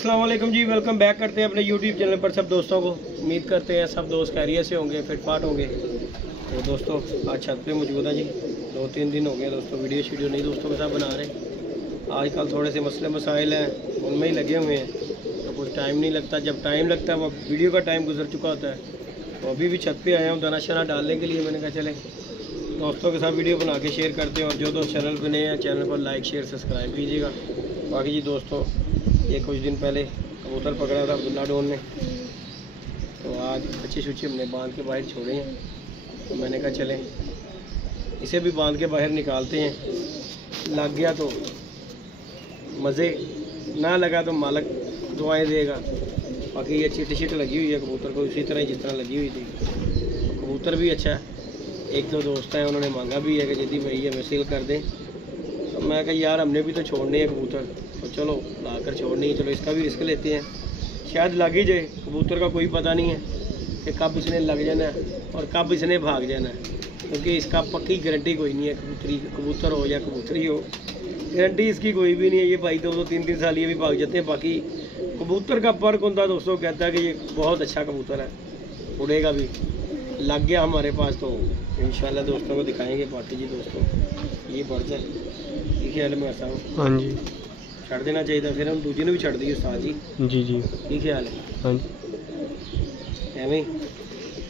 अस्सलाम वालेकुम जी, welcome back करते हैं अपने यूट्यूब चैनल पर सब दोस्तों को। उम्मीद करते हैं सब दोस्त खैरियत से होंगे, फिट फाट होंगे। तो दोस्तों आज छत पे मौजूद है जी। 2-3 दिन हो गए दोस्तों वीडियो नहीं दोस्तों के साथ बना रहे। आजकल थोड़े से मसले मसाइल हैं, उनमें ही लगे हुए हैं, तो कुछ टाइम नहीं लगता। जब टाइम लगता है वो वीडियो का टाइम गुजर चुका होता है। तो अभी भी छत पे आया हूँ दाना शना डालने के लिए। मैंने कहा चले दोस्तों के साथ वीडियो बना के शेयर करते हैं। और जो दोस्त चैनल पर नए हैं चैनल को लाइक शेयर सब्सक्राइब कीजिएगा। बाकी जी दोस्तों ये कुछ दिन पहले कबूतर पकड़ा था अब्दुल्ला डोन ने, तो आज बच्चे शुच्चे हमने बांध के बाहर छोड़े हैं। तो मैंने कहा चलें इसे भी बांध के बाहर निकालते हैं। लग गया तो मज़े, ना लगा तो मालिक दुआएं देगा। बाकी ये चिट लगी हुई है कबूतर को उसी तरह जिस तरह लगी हुई थी। तो कबूतर भी अच्छा है। एक दो दोस्त हैं उन्होंने मांगा भी है कि यदि भाई हमें सेल कर दें। तो मैं कहा यार हमने भी तो छोड़ने हैं कबूतर, तो चलो लाकर छोड़नी है, चलो इसका भी रिस्क लेते हैं। शायद लग ही जाए। कबूतर का कोई पता नहीं है कि कब इसने लग जाना है और कब इसने भाग जाना है, क्योंकि इसका पक्की गारंटी कोई नहीं है। कबूतर हो या कबूतरी हो, गारंटी इसकी कोई भी नहीं है। ये भाई 2-3 साल ये भी भाग जाते हैं। बाकी कबूतर का पर्क होता है दोस्तों, कहता है कि ये बहुत अच्छा कबूतर है, उड़ेगा भी। लग गया हमारे पास तो इंशाल्लाह दोस्तों को दिखाएंगे। बाकी जी दोस्तों ये बढ़ जाए ये ख्याल में ऐसा हूँ। हाँ जी छड़ देना चाहिए था, फिर हम दूजे ने भी छड़ दी उस्ताद जी। जी जी की ख्याल है? हाँ जी एवं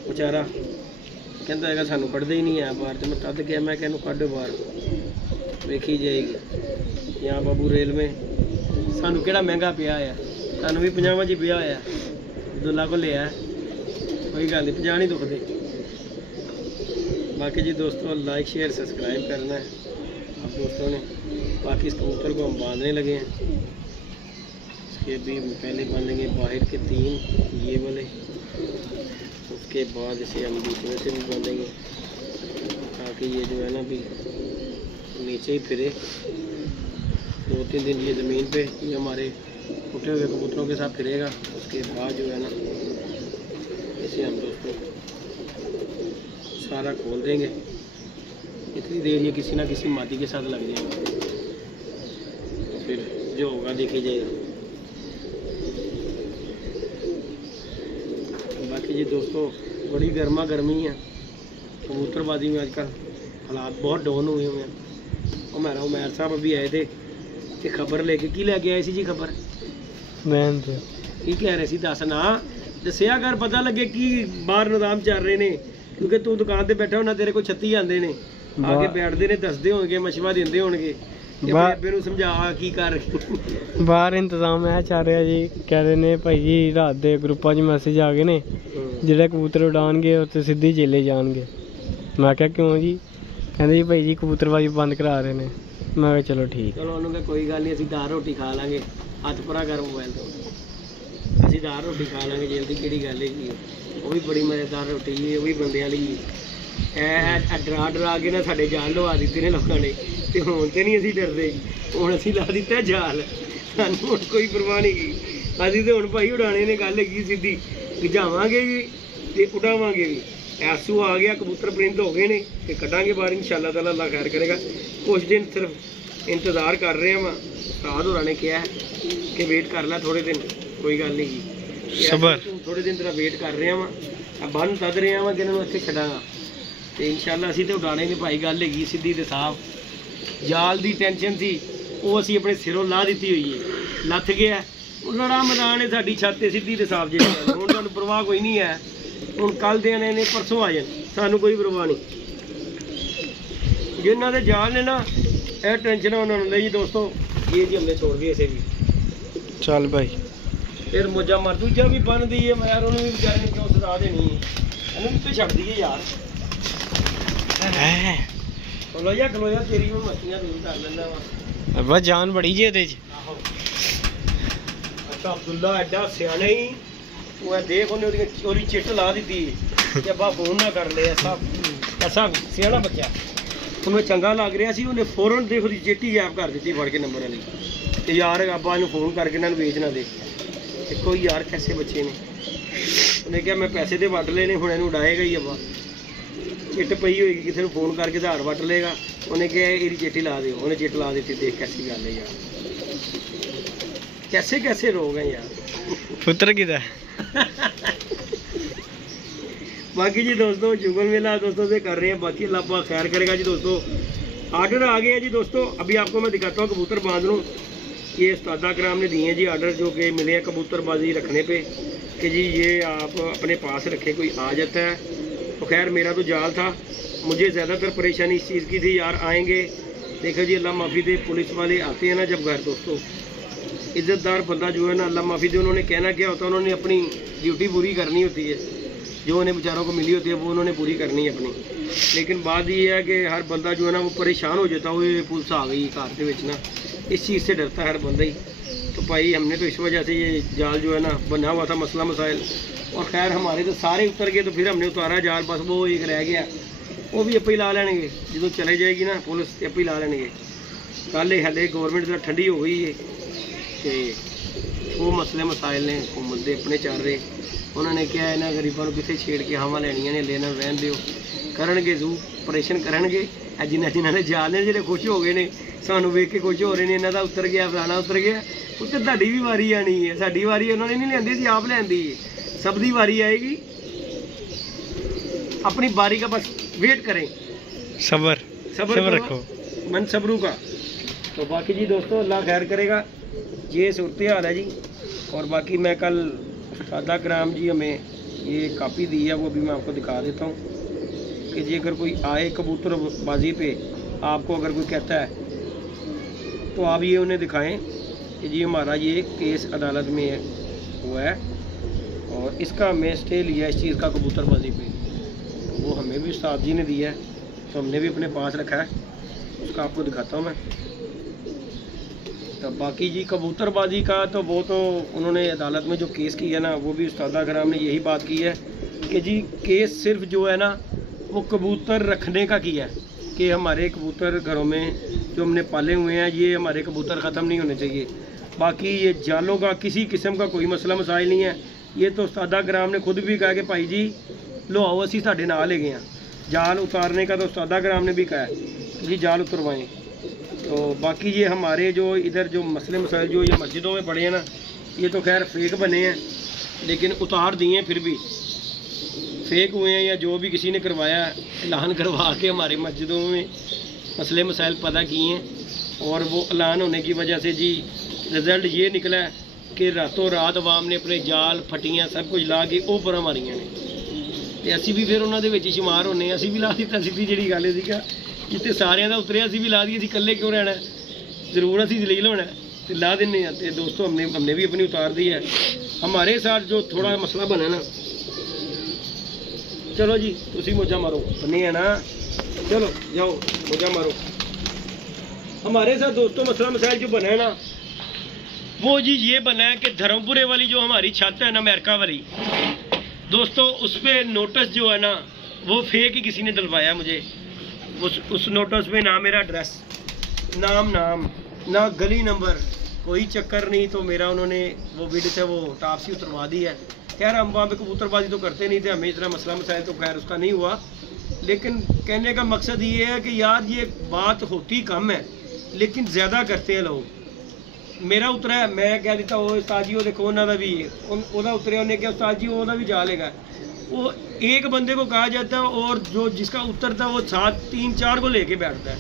बेचारा कहता है सानू कढ़ते ही नहीं है बाहर। तो मैं तद क्या मैं कहूँ कढ़ो बाहर वेखी जाएगी। यहाँ बाबू रेल में सानू केड़ा महंगा पिया है, सानू भी 50 जी पिया है। अब्दुल्ला को लिया कोई गल नहीं, 50 नहीं दुखते। बाकी जी दोस्तों लाइक शेयर सब्सक्राइब करना है आप दोस्तों ने। बाकी इस कबूतर को हम बांधने लगे हैं। इसके भी पहले बांधेंगे बाहर के 3 ये वाले, उसके बाद इसे हम दूसरे से भी बांधेंगे ताकि ये जो है ना भी नीचे ही फिरे। 2-3 दिन ये ज़मीन पे ये हमारे उठे हुए कबूतरों के साथ फिरेगा। उसके बाद जो है ना इसे हम दोस्तों सारा खोल देंगे। इतनी देर ये किसी ना किसी मादी के साथ लग जाएगा, तो फिर जो होगा देखी जाएगा। बाकी जी दोस्तों बड़ी गर्मा गर्मी है कबूतरबाजी में। आजकल हालात बहुत डाउन हुए हुए हैं। हमारा उमैर साहब अभी आए थे कि खबर लेके की लेके आए सी जी खबर मैं की कह रहे सी दस ना दसिया कर पता लगे कि बाहर निजाम चल रहे ने, क्योंकि तू दुकान पे बैठा होना तेरे को 36 आते ने आके बैठते ने, दसदे होंगे मशवरा देंदे होंगे बेबे समझा की कर बाहर इंतजाम है चल रहा जी। कह रहे ने भाई जी रात दे ग्रुपां च मैसेज आ गए ने जेह्ड़े कबूतर उड़ानगे उत्ते सीधे जेले जाणगे। मैं क्या क्यों जी? कहंदे जी भाई जी कबूतरबाजी बंद करा रहे ने। मैं कहा चलो ठीक। चलो उन्होंने कोई गल नहीं, असीं दाल रोटी खा लांगे। हथ भरा कर मोबाइल तो असीं दाल रोटी खा लांगे, जेल दी केड़ी गल है। वो भी बड़ी मज़ेदार रोटी है, वो भी बंदे वाली डरा के ना साढ़े जाल लवा दिते ने लोगों ने। तो हुण तो नहीं असीं डरदे, हुण असीं ला दिता जाल, सानूं हुण कोई परवाह नहीं की। असीं तो हुण भाई उड़ाने ने गल हैगी सीधी, गिजावांगे भी ते उड़ावांगे भी। ऐसू आ गया कबूतर परिंद हो गए ने ते कड्डांगे बाहर इंशाअल्लाह ताला। अल्लाह खैर करेगा। कुछ दिन सिर्फ इंतज़ार कर रहे हैं। उस्ताद होरां ने कहा कि वेट कर ला थोड़े दिन, कोई गल नहीं की सबर, थोड़े दिन तेरा वेट कर रहे हैं। बन तद रहे हैं कि इन्होंने इत्थे छड्डांगा तो इंशाअल्लाह असीं तो उड़ाने ने भाई। गल हैगी सीधी ते साफ। जाल की टेंशन सी वो असीं अपने सिरों ला दी हुई है, लथ गया। लड़ा मैदान है साडी छत सीधी ते साफ जी। हुण तुहानूं परवाह कोई नहीं है। हुण कल दे आने ने परसों आ जाण, सानूं कोई परवाह नहीं। जिन्हां दे जाल ने ना यह टेंशन उन्होंने नहीं जी दोस्तों। ये जी हमने छोड़ दिए इसे भी। चल भाई फिर मुझा मर दूजा भी बन दी है। मैं उन्होंने भी बेचारे ने क्यों सजा देनी है, तो छड़ दी है यार। खलोया तेरी मैं मछलियां दूर कर लेना वा। बस जान बड़ी जी ओदे च। अच्छा अब्दुल्ला एडा सियाना ही वो है, देख उन्हें चोरी चिट ला दी कि अब्बा फोन ना कर ले। ऐसा सियाना बच्चा उन्हें चंगा लग रहा सी। उन्हें फौरन देखो दी चिट्टी गैप कर दी फड़ के नंबर वाली कि यार अब्बा ने फोन करके इन्होंने बेच ना दे। देखो यार कैसे बच्चे ने। उन्हें क्या मैं पैसे तो वट लेने, हुण इहनूं उड़ाएगा ही अब्बा। चिट पई होएगी किसी को फोन करके आधार वट लेगा। उन्हें क्या ये चिट्ठी ला दो, उन्हें चिट ला दी। देख कैसी गल है यार। कैसे कैसे रोग हैं यार। पुत्र की बाकी जी दोस्तों जुगल मेला दोस्तों से कर रहे हैं, बाकी अल्लाह पाक खैर करेगा जी। दोस्तों आर्डर आ गए हैं जी दोस्तों, अभी आपको मैं दिखाता हूँ कबूतर बांध लूँ। ये उस्ताद कराम ने दिए हैं जी आर्डर, जो कि मिले हैं कबूतरबाजी रखने पे कि जी ये आप अपने पास रखें, कोई आ जाता है। तो खैर मेरा तो जाल था, मुझे ज़्यादातर परेशानी इस चीज़ की थी यार, आएंगे देखो जी अल्लाह माफ़ी दे, पुलिस वाले आते हैं ना जब घर दोस्तों, इज़्ज़तदार बंदा जो है ना अल्लाह माफ़ी दे, उन्होंने कहना क्या होता है, उन्होंने अपनी ड्यूटी पूरी करनी होती है, जो उन्हें बेचारों को मिली होती है वो उन्होंने पूरी करनी है अपनी। लेकिन बात ये है कि हर बंदा जो है ना वो परेशान हो जाता है, पुलिस आ गई घर के विच ना, इस चीज़ से डरता है हर बंदा ही। तो भाई हमने तो इस वजह से ये जाल जो है ना बना हुआ था मसला मसाइल, और खैर हमारे तो सारे उतर गए, तो फिर हमने उतारा जाल, बस वो एक रह गया, वो भी आपे ही ला लेंगे जो चले जाएगी ना पुलिस, आपे ही ला लेंगे। कल हले गौरमेंट तो ठंडी हो गई है कि वो मसले मसाइल ने हुकूमत के अपने चल रहे, उन्होंने क्या इन्होंने गरीबों को कितने छेड़ के हवा लैनिया ने, लेना रहन दो करनगे, जू ऑपरेशन करनगे। जिन्होंने ने जाल ने जो खुश हो गए ने, सानू वेख के खुश हो रहे हैं, इन्हों का उतर गया फलाना उतर गया, उत्तर ਤੁਹਾਡੀ भी वारी आनी है, साड़ी वारी उन्होंने नहीं लियांदी सी, आप लियांदी है, सब दी वारी आएगी, अपनी बारी का बस वेट करें, सबर रखो, मन सबरू का। तो बाकी जी दोस्तों अल्लाह खैर करेगा, ये सूरत हाल है जी। और बाकी मैं कल उस्ताद कराम जी हमें ये कापी दी है, वो भी मैं आपको दिखा देता हूँ कि जी अगर कोई आए कबूतरबाजी पे, आपको अगर कोई कहता है तो आप ये उन्हें दिखाएं कि जी हमारा ये केस अदालत में हुआ है और इसका हमें स्टे लिया इस चीज़ का कबूतरबाजी पे, तो वो हमें भी उस्ताद जी ने दिया है, तो हमने भी अपने पास रखा है, उसका आपको दिखाता हूँ मैं। तो बाकी जी कबूतरबाजी का तो वो तो उन्होंने अदालत में जो केस किया ना, वो भी उस्ताद कराम ने यही बात की है कि जी केस सिर्फ जो है ना वो कबूतर रखने का किया है, कि हमारे कबूतर घरों में जो हमने पाले हुए हैं ये हमारे कबूतर ख़त्म नहीं होने चाहिए। बाकी ये जालों का किसी किस्म का कोई मसला मसाइल नहीं है, ये तो उस्ताद कराम ने खुद भी कहा कि भाई जी लो आओ असी साढ़े नाल ले गए हैं, जाल उतारने का तो उस्ताद कराम ने भी कहा है कि जी जाल उतरवाएँ। तो बाकी ये हमारे जो इधर जो मसले मसाइल जो ये मस्जिदों में पड़े हैं ना, ये तो खैर फेक बने हैं, लेकिन उतार दिए हैं, फिर भी फेक हुए हैं, या जो भी किसी ने करवाया ऐलान करवा के हमारे मस्जिदों में मसले मसाइल पता किए हैं, और वो ऐलान होने की वजह से जी रिज़ल्ट ये निकला है कि रातों रात आवाम ने अपने जाल फटियाँ सब कुछ ला के ओपरा मारियाँ ने, तो असी भी फिर उन्होंने विच शुमार होने, असी भी ला दिता, सीधी जी गल है सीगा, जितने सारे का उतरे असी भी ला दिए, कल्ले क्यों रहना, जरूर असी जलील होना तो ला देने। तो दोस्तों हमने भी अपनी उतार दी है। हमारे साथ जो थोड़ा मसला बना ना, चलो जी तुसी मोजा मारो, बनी है ना, चलो जाओ मोजा मारो। हमारे साथ दोस्तों मसला मसाइल जो बना है ना, वो जी ये बना है कि धर्मपुरे वाली जो हमारी छत है ना अमेरिका वाली दोस्तों, उस पर नोटिस जो है ना वो फेक ही किसी ने डलवाया मुझे। उस नोटिस पे ना मेरा एड्रेस, नाम ना गली नंबर, कोई चक्कर नहीं। तो मेरा उन्होंने वो विड्थ है वो टापसी उतरवा दी है। खैर हम वहाँ पे कबूतरबाजी तो करते नहीं थे, हमें इतना मसला मसाइल तो खैर उसका नहीं हुआ, लेकिन कहने का मकसद ये है कि यार ये बात होती कम है लेकिन ज़्यादा करते हैं लोग। मेरा उतरा है, मैं कह देता वो उस्ताद जी वो देखो उन्होंने भी उदा उतरे, उन्हें क्या उस्ताद जी वो भी जा लेगा, वो एक बंदे को कहा जाता है और जो जिसका उतरता है वो 3-4 को लेके बैठता है।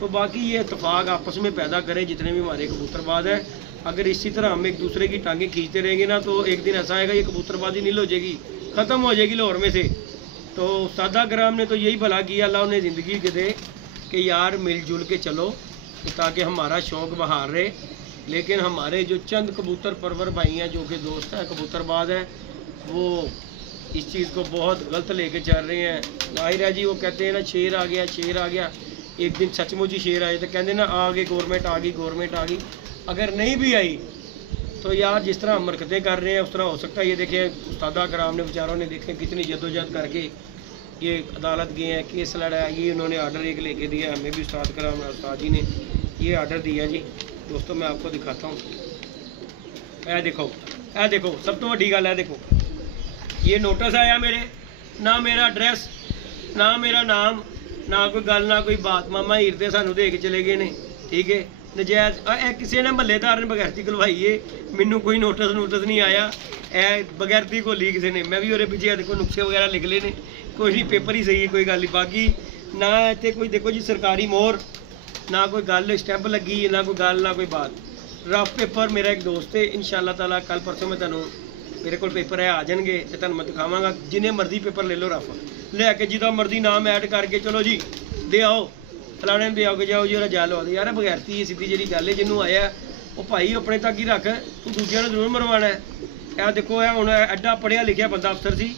तो बाकी ये इत्तेफाक आपस में पैदा करें जितने भी हमारे कबूतरबाज हैं। अगर इसी तरह हम एक दूसरे की टांगें खींचते रहेंगे ना, तो एक दिन ऐसा आएगा ये कबूतरबाजी नील हो जाएगी, ख़त्म हो जाएगी लाहौर में से। तो उस्ताद कराम ने तो यही भला किया, अल्लाह उन्हें ज़िंदगी के दे कि यार मिलजुल के चलो ताकि हमारा शौक़ बहार रहे। लेकिन हमारे जो चंद कबूतर परवर भाई हैं जो कि दोस्त हैं कबूतरबाज हैं, वो इस चीज़ को बहुत गलत लेके चल रहे हैं। जाहिर है जी, वो कहते हैं ना शेर आ गया, एक दिन सचमुच ही शेर आए तो कहते ना आ गए गवर्नमेंट आ गई। अगर नहीं भी आई तो यार जिस तरह हम हरकतें कर रहे हैं उस तरह हो सकता है। ये देखें उस्ताद कराम ने बेचारों ने देखें कितनी जद्दोजहद करके ये अदालत गए हैं, केस लड़ा है, ये उन्होंने आर्डर एक लेके दिया, हमें भी उस्ताद कराम उस्ताद जी ने ये आर्डर दिया जी। दोस्तों मैं आपको दिखाता हूँ, ऐ देखो सब तो वड्डी गल है, देखो ये नोटिस आया मेरे, ना मेरा एड्रैस ना मेरा नाम ना कोई गल ना कोई बात, मामा हीर ते सानू दे के चले गए ने, ठीक है। ਨਜਾਇਜ਼ ਇਹ ਕਿਸੇ ਨੇ ਮਹੱਲੇਦਾਰ ਨੇ ਬਗੈਰਤੀ ਖਲਵਾਈ ਏ, ਮੈਨੂੰ ਕੋਈ ਨੋਟਿਸ ਨਹੀਂ ਆਇਆ, ਇਹ ਬਗੈਰਤੀ ਘੋਲੀ ਕਿਸੇ ਨੇ। ਮੈਂ ਵੀ ਉਹਦੇ ਪਿੱਛੇ ਦੇਖੋ ਨੁਕਸੇ ਵਗੈਰਾ ਲਿਖ ਲਏ ਨੇ, ਕੋਈ ਨਹੀਂ ਪੇਪਰ ਹੀ ਸਹੀ ਹੈ, ਕੋਈ ਗੱਲ ਨਹੀਂ। ਬਾਕੀ ਨਾ ਇੱਥੇ ਕੋਈ ਦੇਖੋ ਜੀ ਸਰਕਾਰੀ ਮੋਹਰ, ਨਾ ਕੋਈ ਗੱਲ ਸਟੈਂਪ ਲੱਗੀ ਹੈ, ਨਾ ਕੋਈ ਗੱਲ ਨਾ ਕੋਈ ਬਾਤ। ਰਫ ਪੇਪਰ ਮੇਰਾ ਇੱਕ ਦੋਸਤ ਹੈ, ਇਨਸ਼ਾਅੱਲਾ ਤਾਲਾ ਕੱਲ ਪਰਸੋਂ ਮੈਂ ਤੁਹਾਨੂੰ ਮੇਰੇ ਕੋਲ ਪੇਪਰ ਹੈ ਆ ਜਾਣਗੇ ਤੇ ਤੁਹਾਨੂੰ ਮੈਂ ਦਿਖਾਵਾਂਗਾ। ਜਿੰਨੇ ਮਰਜ਼ੀ ਪੇਪਰ ਲੈ ਲਓ ਰਫ ਲੈ ਕੇ, ਜਿਹਦਾ ਮਰਜ਼ੀ ਨਾਮ ਐਡ ਕਰਕੇ ਚਲੋ ਜੀ ਦੇ ਆਓ, ਫਲਾਣੇ ਨੂੰ ਦੇ ਆਓ ਕਿ ਜਾਓ ਜੀ ਉਹਦਾ ਜਾਲ ਲਵਾ ਯਾਰ। ਬਗੈਰਤੀ ਸਿੱਧੀ ਜਿਹੜੀ ਗੱਲ ਹੈ, ਜਿਹਨੂੰ ਆਇਆ ਉਹ ਭਾਈ ਆਪਣੇ ਤੱਕ ਹੀ ਰੱਖ, ਤੂੰ ਦੂਜਿਆਂ ਨੂੰ ਜ਼ਰੂਰ ਮਰਵਾਉਣਾ ਹੈ। ਇਹ ਦੇਖੋ ਇਹ ਹੁਣ ਐਡਾ ਪੜ੍ਹਿਆ ਲਿਖਿਆ ਬੰਦਾ ਅਫਸਰ ਸੀ,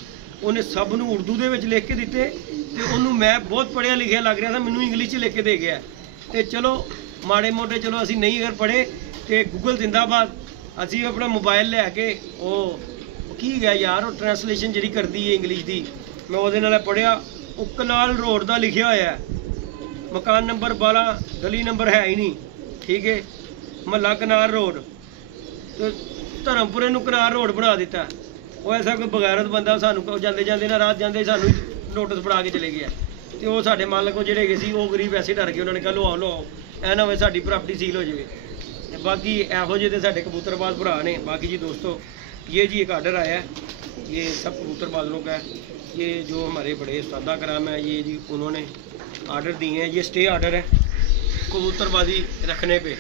ਉਹਨੇ ਸਭ ਨੂੰ ਉਰਦੂ ਦੇ ਵਿੱਚ ਲਿਖ ਕੇ ਦਿੱਤੇ ਤੇ ਉਹਨੂੰ ਮੈਂ ਬਹੁਤ ਪੜ੍ਹਿਆ ਲਿਖਿਆ ਲੱਗ ਰਿਹਾ ਸੀ, ਮੈਨੂੰ ਇੰਗਲਿਸ਼ 'ਚ ਲਿਖ ਕੇ ਦੇ ਗਿਆ। ਤੇ ਚਲੋ ਮਾੜੇ ਮੋਟੇ ਚਲੋ ਅਸੀਂ ਨਹੀਂ ਅਗਰ ਪੜ੍ਹੇ ਤੇ ਗੂਗਲ ਜ਼ਿੰਦਾਬਾਦ, ਅਸੀਂ ਆਪਣਾ ਮੋਬਾਈਲ ਲੈ ਕੇ ਉਹ ਕੀ ਗਿਆ ਯਾਰ ਉਹ ਟ੍ਰਾਂਸਲੇਸ਼ਨ ਜਿਹੜੀ ਕਰਦੀ ਹੈ ਇੰਗਲਿਸ਼ ਦੀ, ਮੈਂ ਉਹਦੇ ਨਾਲ ਪੜ੍ਹਿਆ। ਉਹ ਕਨਾਲ ਰੋਡ ਦਾ ਲਿਖਿਆ ਹੋਇਆ, ਮਕਾਨ ਨੰਬਰ 12, ਗਲੀ ਨੰਬਰ ਹੈ ਹੀ ਨਹੀਂ, ਠੀਕ ਹੈ, ਮਹੱਲਾ ਕਨਾਲ ਰੋਡ, ਤੇ ਧਰਮਪੁਰੇ ਨੂੰ ਕਨਾਲ ਰੋਡ ਬਣਾ ਦਿੱਤਾ। ਉਹ ਐਸਾ ਕੋਈ ਬਗੈਰਤ ਬੰਦਾ ਸਾਨੂੰ ਜਾਂਦੇ ਜਾਂਦੇ ਨਾ ਰਾਤ ਜਾਂਦੇ ਸਾਨੂੰ ਨੋਟਿਸ ਫੜਾ ਕੇ ਚਲੇ ਗਿਆ। ਤੇ ਉਹ ਸਾਡੇ ਮਾਲਕ ਉਹ ਜਿਹੜੇ ਗਏ ਸੀ ਉਹ ਗਰੀਬ ਐਸੇ ਡਰ ਗਏ, ਉਹਨਾਂ ਨੇ ਕਿਹਾ ਲਓ ਲਓ, ਐ ਨਾ ਹੋਵੇ ਸਾਡੀ ਪ੍ਰਾਪਰਟੀ ਸੀਲ ਹੋ ਜਾਵੇ। ਤੇ ਬਾਕੀ ਇਹੋ ਜਿਹੇ ਤੇ ਸਾਡੇ कबूतरबाज भरा ने। बाकी जी दोस्तों ये जी एक आर्डर आया है, ये सब कबूतरबाजों का है, ये जो हमारे बड़े उस्तादा कराम है ये जी उन्होंने आर्डर दिए हैं। ये स्टे आर्डर है, कबूतरबाजी रखने पे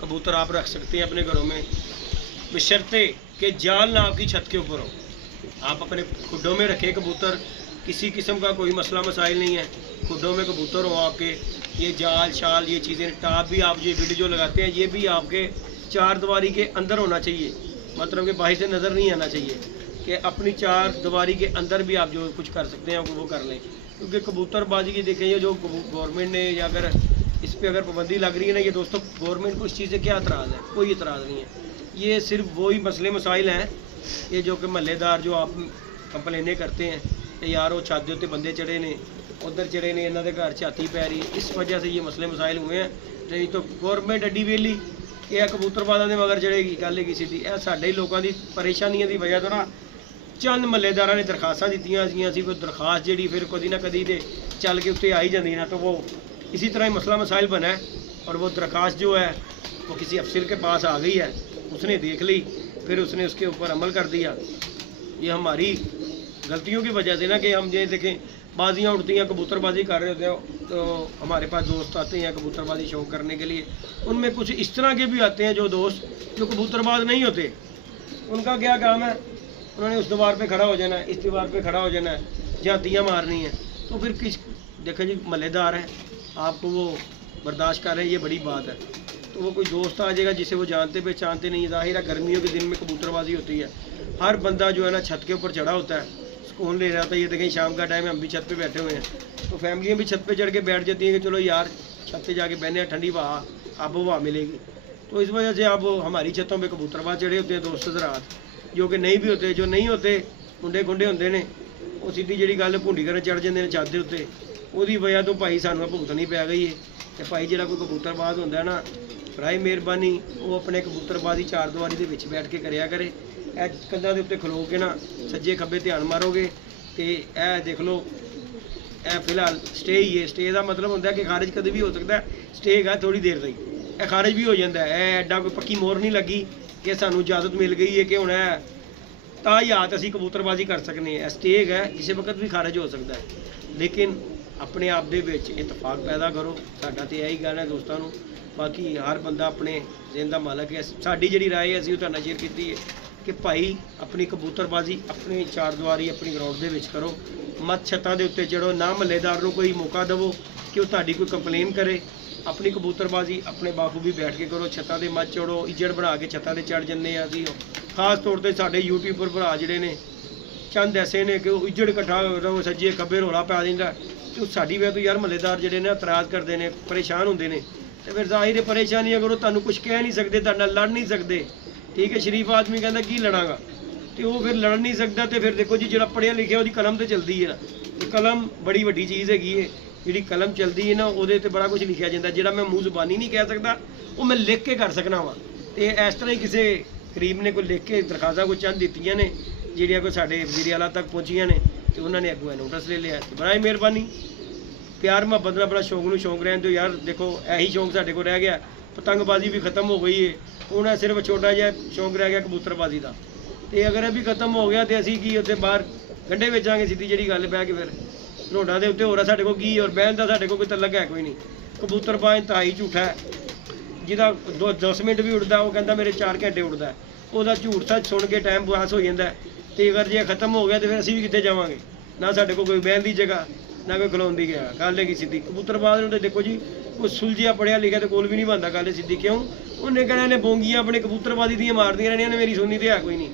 कबूतर आप रख सकते हैं अपने घरों में, बशर्ते कि जाल ना आपकी छत के ऊपर हो। आप अपने खुडों में रखें कबूतर, किसी किस्म का कोई मसला मसाइल नहीं है, खुडों में कबूतर हो आपके। ये जाल शाल ये चीज़ें टाप भी आप ये वीडियो लगाते हैं ये भी आपके चार दीवारी के अंदर होना चाहिए, मतलब कि बाहर से नज़र नहीं आना चाहिए, कि अपनी चार दीवारी के अंदर भी आप जो कुछ कर सकते हैं वो कर लें। क्योंकि कबूतरबाजी की देखें ये जो गवर्नमेंट ने या अगर इस पर अगर पाबंदी लग रही है ना, ये दोस्तों गवर्नमेंट को इस चीज़ से क्या एतराज़ है, कोई एतराज़ नहीं है। ये सिर्फ वही मसले मसाइल हैं, ये जो कि महल्लेदार जो आप कंप्लेनें करते हैं कि यार वो छत के उत्ते बंदे चढ़े ने उधर चढ़े ने इन्होंने घर छाती पै रही, इस वजह से ये मसले मसाइल हुए हैं। नहीं तो गवर्नमेंट एडी वेली ये कबूतरबाज़ां दे मगर चढ़ेगी, गल की सीधी। यह साडे लोगों की परेशानियों की वजह तो ना चंद महल्लेदारां ने दरखास्तां दित्तियां सीगियां सी, कोई दरखास्त जिहड़ी फिर कदी ना कदी ते चल के उत्ते आई जाती ना, तो वो इसी तरह ही मसला मसाइल बना है। और वो दरखास्त जो है वो किसी अफसर के पास आ गई है, उसने देख ली, फिर उसने उसके ऊपर अमल कर दिया। ये हमारी गलतियों की वजह से ना कि हम ये देखें बाजियाँ उड़ती हैं, कबूतरबाजी कर रहे होते हैं, तो हमारे पास दोस्त आते हैं कबूतरबाजी शौक करने के लिए। उनमें कुछ इस तरह के भी आते हैं जो दोस्त जो कबूतरबाज नहीं होते, उनका क्या काम है, उन्होंने उस दीवार पे खड़ा हो जाना है, इस दीवार पे खड़ा हो जाना है, जहाँ दियाँ मारनी है। तो फिर किस देखें जी महल्लेदार है, आपको वो बर्दाश्त कर रहे हैं, ये बड़ी बात है। तो वो कोई दोस्त आ जाएगा जिसे वो जानते पहचानते नहीं। ज़ाहिर है गर्मियों के दिन में कबूतरबाजी होती है, हर बंदा जो है ना छत के ऊपर चढ़ा होता है, सुकून ले रहा था। ये देखें शाम का टाइम है, हम भी छत पे बैठे हुए हैं, तो फैमिलियाँ भी छत पे चढ़ के बैठ जाती हैं कि चलो यार छत पे जाके बहने ठंडी हवा आबो हवा मिलेगी। तो इस वजह से अब हमारी छतों पे कबूतरबाज चढ़े होते हैं दोस्त हज़रात, जो कि नहीं भी होते, जो नहीं होते मुंडे गुंडे होंगे ने, वो सीधी जी गल भूंडी कर चढ़ जाते हैं छत के उत्ते। ਉਹਦੀ वजह तो भाई सानू भुगतनी पै गई है। तो भाई जो कोई कबूतरबाज होंदा ना, बराए मेहरबानी वो अपने कबूतरबाजी चार दीवारी के विच बैठ के करिया करे। ਇਹ ਕੰਧਾਂ ਦੇ ਉੱਤੇ ਖਲੋ ਕੇ ਨਾ ਸੱਜੇ ਖੱਬੇ ਧਿਆਨ ਮਾਰੋਗੇ ਤੇ ਇਹ ਦੇਖ ਲਓ ਇਹ ਫਿਲਹਾਲ ਸਟੇ ਹੀ ਹੈ। ਸਟੇ ਦਾ ਮਤਲਬ ਹੁੰਦਾ ਕਿ ਖਾਰਜ ਕਦੇ ਵੀ ਹੋ ਸਕਦਾ, ਸਟੇ ਹੈਗਾ ਥੋੜੀ ਦੇਰ ਲਈ, ਇਹ ਖਾਰਜ ਵੀ ਹੋ ਜਾਂਦਾ। ਇਹ ਐਡਾ ਕੋਈ ਪੱਕੀ ਮੋਹਰ ਨਹੀਂ ਲੱਗੀ ਕਿ ਸਾਨੂੰ ਇਜਾਜ਼ਤ ਮਿਲ ਗਈ ਹੈ ਕਿ ਹੁਣ ਇਹ ਤਾਂ ਹੀ ਆਤ ਅਸੀਂ ਕਬੂਤਰਬਾਜੀ ਕਰ ਸਕਨੇ ਹਾਂ। ਸਟੇ ਹੈਗਾ ਕਿਸੇ ਵਕਤ ਵੀ ਖਾਰਜ ਹੋ ਸਕਦਾ ਹੈ, ਲੇਕਿਨ ਆਪਣੇ ਆਪ ਦੇ ਵਿੱਚ ਇਤਫਾਕ ਪੈਦਾ ਕਰੋ। ਸਾਡਾ ਤੇ ਇਹੀ ਕਹਿਣਾ ਦੋਸਤਾਂ ਨੂੰ, ਬਾਕੀ ਹਰ ਬੰਦਾ ਆਪਣੇ ਜ਼ਿੰਦ ਦਾ ਮਾਲਕ ਹੈ। ਸਾਡੀ ਜਿਹੜੀ ਰਾਏ ਹੈ ਅਸੀਂ ਉਹ ਤੁਹਾਨੂੰ ਸ਼ੇਅਰ ਕੀਤੀ ਹੈ कि भाई अपनी कबूतरबाजी अपनी चार दीवारी अपनी ग्राउंड ਦੇ ਵਿੱਚ ਕਰੋ, मत छत्तां ਦੇ ਉੱਤੇ ਚੜੋ, ना महल्लेदार ਨੂੰ ਕੋਈ मौका देवो कि वो ਤੁਹਾਡੀ कोई कंप्लेन करे। अपनी कबूतरबाजी अपने बाखूबी बैठ के करो, छत्तां ਦੇ मत चढ़ो। इज्जड़ बना के छत्तां ਤੇ चढ़ जन्ने आ ਅਸੀਂ। खास तौर ਤੇ ਸਾਡੇ यूट्यूबर भरा ਜਿਹੜੇ ਨੇ ਚੰਦ ਐਸੇ ਨੇ ਕਿ ਉਹ ਇੱਜੜ ਇਕੱਠਾ ਕਰੋ, ਸੱਜੇ ਖੱਬੇ ਰੌਲਾ ਪਾ ਦਿੰਦਾ, ਤੇ ਸਾਡੀ ਵੇ ਤੋਂ ਯਾਰ महल्लेदार ਜਿਹੜੇ ਨੇ ਇਤਰਾਜ਼ ਕਰਦੇ ਨੇ, ਪਰੇਸ਼ਾਨ ਹੁੰਦੇ ਨੇ। ਤੇ ਫਿਰ ਜ਼ਾਹਿਰ ਹੈ ਪਰੇਸ਼ਾਨੀ ਅਗਰ ਉਹ ਤੁਹਾਨੂੰ ਕੁਝ ਕਹਿ ਨਹੀਂ ਸਕਦੇ, ਤੁਹਾਡੇ ਨਾਲ ਲੜ ਨਹੀਂ ਸਕਦੇ, ठीक है। शरीफ आदमी कहता की लड़ांगा, तो वो फिर लड़ नहीं सकता। तो फिर देखो जी जो पढ़िया लिखिया वो कलम तो चलती है ना, तो कलम बड़ी वड्डी चीज़ हैगी है। जी कलम चलती है ना वो बड़ा कुछ लिखा जाता, जो मैं मूँह जबानी नहीं कह सकता वो मैं लिख के कर सकना वा। तो इस तरह ही किसी गरीब ने कोई लिख के दरखास्तां कोई चंद दित्तियां ने जिहड़ियां कोई साडे वज़ीर आला तक पहुँचियां ने, तो उन्होंने अगों नोटिस ले लिया। बड़ा मेहरबानी, प्यार मुहब्बत नाल बड़ा शौक नूं शौक रहन दिओ यार। देखो यही शौक साडे कोल रह गया, ਪਤੰਗਬਾਜ਼ੀ ਵੀ ਖਤਮ ਹੋ ਗਈ ਹੈ, ਹੁਣ ਇਹ ਸਿਰਫ ਛੋਟਾ ਜਿਹਾ ਸ਼ੌਂਕ ਰਹਿ ਗਿਆ ਕਬੂਤਰਬਾਜ਼ੀ ਦਾ। ਤੇ ਅਗਰ ਇਹ ਵੀ ਖਤਮ ਹੋ ਗਿਆ ਤੇ ਅਸੀਂ ਕੀ ਉੱਥੇ ਬਾਹਰ ਗੰਢੇ ਵੇਚਾਂਗੇ, ਸਿੱਧੀ ਜਿਹੜੀ ਗੱਲ ਬਹਿ ਕੇ ਫਿਰ ਰੋਡਾਂ ਦੇ ਉੱਤੇ। ਹੋਰ ਆ ਸਾਡੇ ਕੋਲ ਕੀ, ਔਰ ਬਹਿਣ ਦਾ ਸਾਡੇ ਕੋਲ ਕੋਈ ਤਲਕ ਹੈ ਕੋਈ ਨਹੀਂ। ਕਬੂਤਰਬਾਜ਼ ਇੰਤਹਾਈ ਝੂਠਾ ਹੈ, ਜਿਹਦਾ 10 ਮਿੰਟ ਵੀ ਉੱਡਦਾ ਉਹ ਕਹਿੰਦਾ ਮੇਰੇ 4 ਘੰਟੇ ਉੱਡਦਾ, ਉਹਦਾ ਝੂਠ ਸੱਚ ਸੁਣ ਕੇ ਟਾਈਮ ਪਾਸ ਹੋ ਜਾਂਦਾ। ਤੇ ਅਗਰ ਜੇ ਖਤਮ ਹੋ ਗਿਆ ਤੇ ਫਿਰ ਅਸੀਂ ਵੀ ਕਿੱਥੇ ਜਾਵਾਂਗੇ, ਨਾ ਸਾਡੇ ਕੋਲ ਕੋਈ ਬਹਿਣ ਦੀ ਜਗ੍ਹਾ, ਨਾ ਕੋਈ ਖਲੋਣ ਦੀ ਜਗ੍ਹਾ। ਗੱਲ ਹੈਗੀ ਸਿੱਧੀ। ਕਬੂਤਰਬਾਜ਼ ਨੂੰ ਤੇ ਦੇਖੋ ਜੀ, ਕੋਈ ਸੁਲਝਿਆ ਪੜਿਆ ਲਿਖਿਆ ਤੇ ਕੋਲ ਵੀ ਨਹੀਂ ਬਣਦਾ। ਗੱਲ ਸਿੱਧੀ ਕਿਉਂ, ਉਹਨੇ ਕਹਿਣਾ ਨੇ ਬੋਂਗੀਆਂ ਆਪਣੇ ਕਬੂਤਰਬਾਜ਼ੀ ਦੀਆਂ ਮਾਰਦੀਆਂ ਰਹਿਣੀਆਂ ਨੇ, ਮੇਰੀ ਸੁਣਨੀ ਤੇ ਹੈ ਕੋਈ नहीं।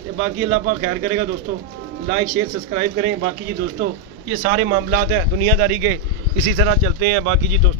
तो बाकी अल्लाह पाक खैर करेगा दोस्तों, लाइक शेयर सब्सक्राइब करें। बाकी जी दोस्तों ये सारे मामलात हैं दुनियादारी के, इसी तरह चलते हैं। बाकी जी दोस्तों